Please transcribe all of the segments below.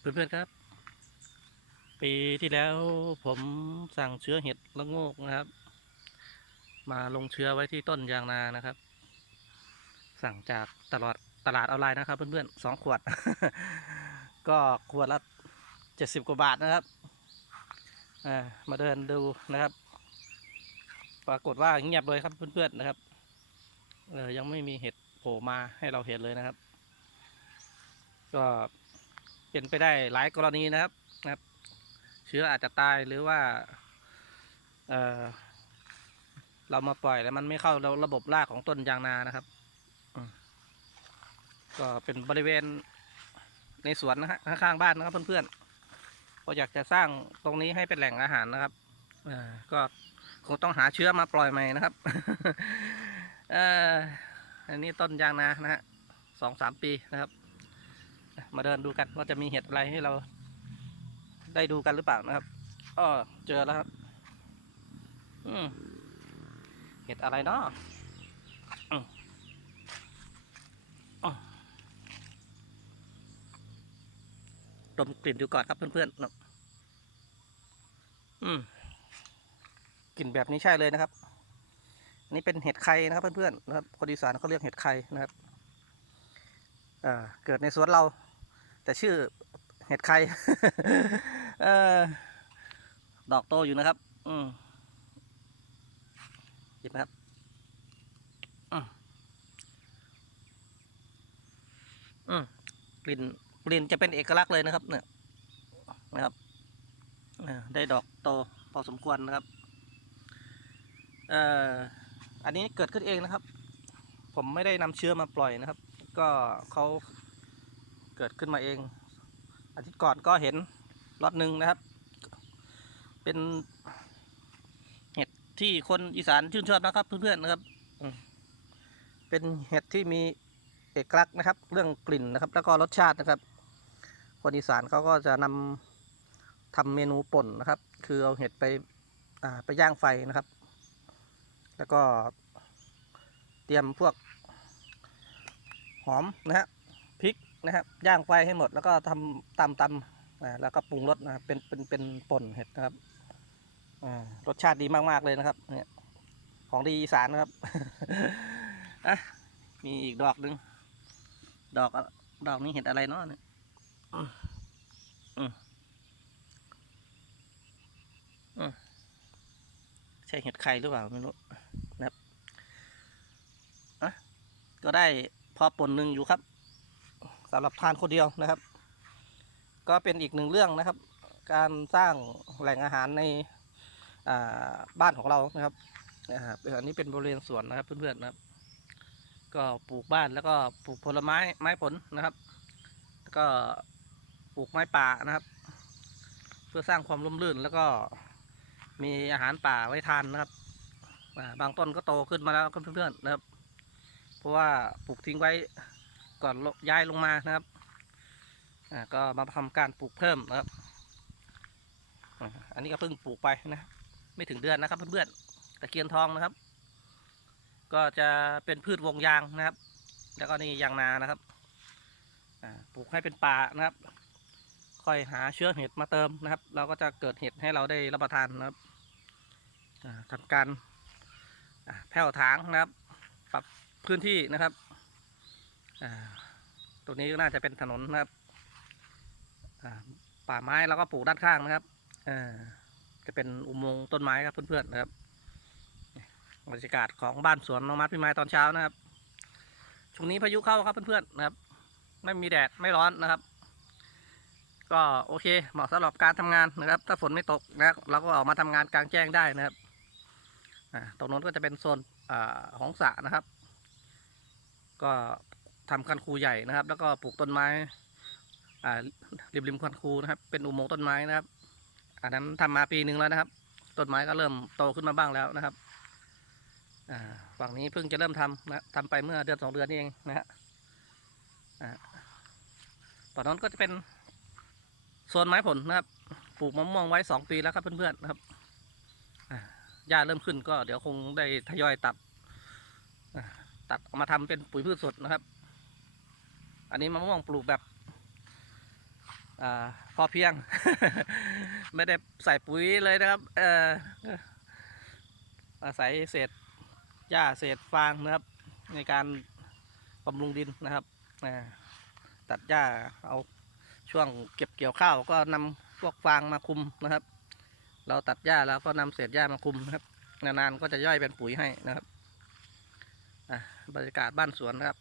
เพื่อนๆครับ ปีที่แล้วผมสั่งเชื้อเห็ดละโงกนะครับ มาลงเชื้อไว้ที่ต้นยางนานะครับ สั่งจากตลอดตลาดออนไลน์นะครับ เพื่อนๆสองขวด ก็ขวดละเจ็ดสิบกว่าบาทนะครับมาเดินดูนะครับ ปรากฏว่าเงียบเลยครับเพื่อนๆนะครับยังไม่มีเห็ดโผล่มาให้เราเห็นเลยนะครับ ก็ เป็นไปได้หลายกรณีนะครับนะครับ เชื้ออาจจะตายหรือว่าเออเรามาปล่อยแล้วมันไม่เข้าระบบรากของต้นยางนานะครับก็เป็นบริเวณในสวนนะฮะข้างๆบ้านนะครับเพื่อนๆก็อยากจะสร้างตรงนี้ให้เป็นแหล่งอาหารนะครับก็คงต้องหาเชื้อมาปล่อยใหม่นะครับอันนี้ต้นยางนานะฮะสองสามปีนะครับ มาเดินดูกันว่าจะมีเห็ดอะไรให้เราได้ดูกันหรือเปล่านะครับอ้อเจอแล้วครับอืมเห็ดอะไรเนาะดมกลิ่นดูก่อนครับเพื่อนๆนะอืมกลิ่นแบบนี้ใช่เลยนะครับ อันนี่เป็นเห็ดไข่นะครับเพื่อนๆนะครับคนอีสานเขาเรียกเห็ดไข่นะครับ เกิดในสวนเรา แต่ชื่อเห็ดไข่เออดอกโตอยู่นะครับ อืมเห็นไหมครับอืมกลิ่นกลิ่นจะเป็นเอกลักษณ์เลยนะครับ เนี่ยนะครับได้ดอกโตพอสมควรนะครับเอ่ออันนี้เกิดขึ้นเองนะครับ ผมไม่ได้นำเชื้อมาปล่อยนะครับ ก็เขา เกิดขึ้นมาเอง อาทิตย์ก่อนก็เห็นล็อตหนึ่งนะครับ เป็นเห็ดที่คนอีสานชื่นชอบนะครับเพื่อนๆนะครับอืมเป็นเห็ดที่มีเอกลักษณ์นะครับ เรื่องกลิ่นนะครับ แล้วก็รสชาตินะครับ คนอีสานเขาก็จะนำทำเมนูป่นนะครับ คือเอาเห็ดไปอ่าไปย่างไฟนะครับ แล้วก็เตรียมพวกหอมนะฮะพริก นะครับย่างไฟให้หมด แล้วก็ทำตำตำแล้วก็ปรุงรสนะเป็นเป็นเป็นป่นเห็ดนะครับรสชาติดีมากๆเลยนะครับ เนี่ย ของดีอีสานนะครับอะมีอีกดอกหนึ่งดอกดอกนี้เห็ดอะไรเนาะเนี่ยอืมอืมอืมใช่เห็ดไข่หรือเปล่าไม่รู้นะครับอะก็ได้พอปนหนึ่งอยู่ครับ สำหรับทานคนเดียวนะครับ ก็เป็นอีกหนึ่งเรื่องนะครับ การสร้างแหล่งอาหารในบ้านของเรานะครับอ่าอันนี้เป็นบริเวณสวนนะครับเพื่อนๆนะครับ ก็ปลูกบ้านแล้วก็ปลูกผลไม้ไม้ผลนะครับ แล้วก็ปลูกไม้ป่านะครับ เพื่อสร้างความร่มรื่นแล้วก็มีอาหารป่าไว้ทานนะครับบางต้นก็โตขึ้นมาแล้วเพื่อนๆนะครับ เพราะว่าปลูกทิ้งไว้ ก่อนย้ายลงมานะครับอ่าก็มาทำการปลูกเพิ่มนะครับอันนี้ก็เพิ่งปลูกไปนะไม่ถึงเดือนนะครับเพื่อนๆตะเคียนทองนะครับ ก็จะเป็นพืชวงยางนะครับ แล้วก็นี่ยางนานะครับปลูกให้เป็นป่านะครับ ค่อยหาเชื้อเห็ดมาเติมนะครับ เราก็จะเกิดเห็ดให้เราได้รับประทานนะครับอ่าทำการแผ่วถางนะครับ ปรับพื้นที่นะครับ ตรงนี้ก็น่าจะเป็นถนนนะครับป่าไม้เราก็ปลูกด้านข้างนะครับจะเป็นอุโมงค์ต้นไม้ครับเพื่อนๆนะครับบรรยากาศของบ้านสวนน้องมัดพี่ไม้ตอนเช้านะครับช่วงนี้พายุเข้าครับเพื่อนๆนะครับ ไม่มีแดดไม่ร้อนนะครับ ก็โอเคเหมาะสำหรับการทำงานนะครับ ถ้าฝนไม่ตกนะครับเราก็ออกมาทำงานกลางแจ้งได้นะครับตรงนู้นก็จะเป็นโซนอของสระนะครับ ก็ ทำคันคูใหญ่นะครับ แล้วก็ปลูกต้นไม้ อ่าริมริมคันคูนะครับ เป็นอุโมงค์ต้นไม้นะครับ อันนั้นทำมาปีหนึ่งแล้วนะครับ ต้นไม้ก็เริ่มโตขึ้นมาบ้างแล้วนะครับ อ่า ฝั่งนี้เพิ่งจะเริ่มทำนะทำไปเมื่อเดือนสองเดือนนี่เองนะฮะอ่าตอนนั้นก็จะเป็นโซนไม้ผลนะครับ ปลูกมะม่วงไว้สองปีแล้วครับเพื่อนๆนะครับหญ้าเริ่มขึ้นก็เดี๋ยวคงได้ทยอยตัดตัดออกมาทำเป็นปุ๋ยพืชสดนะครับ อันนี้มะม่วงปลูกแบบอพอเพียง ไม่ได้ใส่ปุ๋ยเลยนะครับเอออาศัยเศษหญ้าเศษฟางนะครับ ในการบำรุงดินนะครับตัดหญ้าเอาช่วงเก็บเกี่ยวข้าวก็นำพวกฟางมาคุมนะครับ เราตัดหญ้าแล้วก็นำเศษหญ้ามาคุมนะครับนานๆก็จะย่อยเป็นปุ๋ยให้นะครับบรรยากาศบ้านสวนนะครับ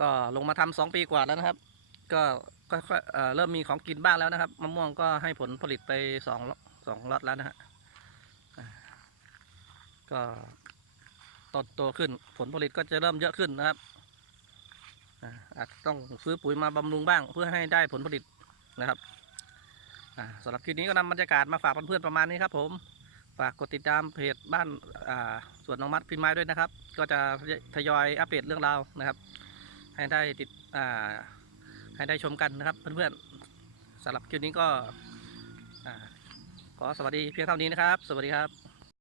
ก็ลงมาทำสองปีกว่าแล้วนะครับ ก็ก็ค่อยเอ่อเริ่มมีของกินบ้างแล้วนะครับมะม่วงก็ให้ผลผลิตไปสองสองล็อตแล้วนะฮะก็โตโตขึ้นผลผลิตก็จะเริ่มเยอะขึ้นนะครับอาจต้องซื้อปุ๋ยมาบำรุงบ้าง เพื่อให้ได้ผลผลิตนะครับสำหรับคลิปนี้ก็นำบรรยากาศมาฝากเพื่อนๆประมาณนี้ครับ ผมฝากกดติดตามเพจบ้านสวนน้องมัดพิมไม้ด้วยนะครับ ก็จะทยอยอัปเดตเรื่องราวนะครับ ให้ได้ติดอ่าให้ได้ชมกันนะครับเพื่อนๆสำหรับคลิปนี้ก็อ่าขอสวัสดีเพียงเท่านี้นะครับ สวัสดีครับ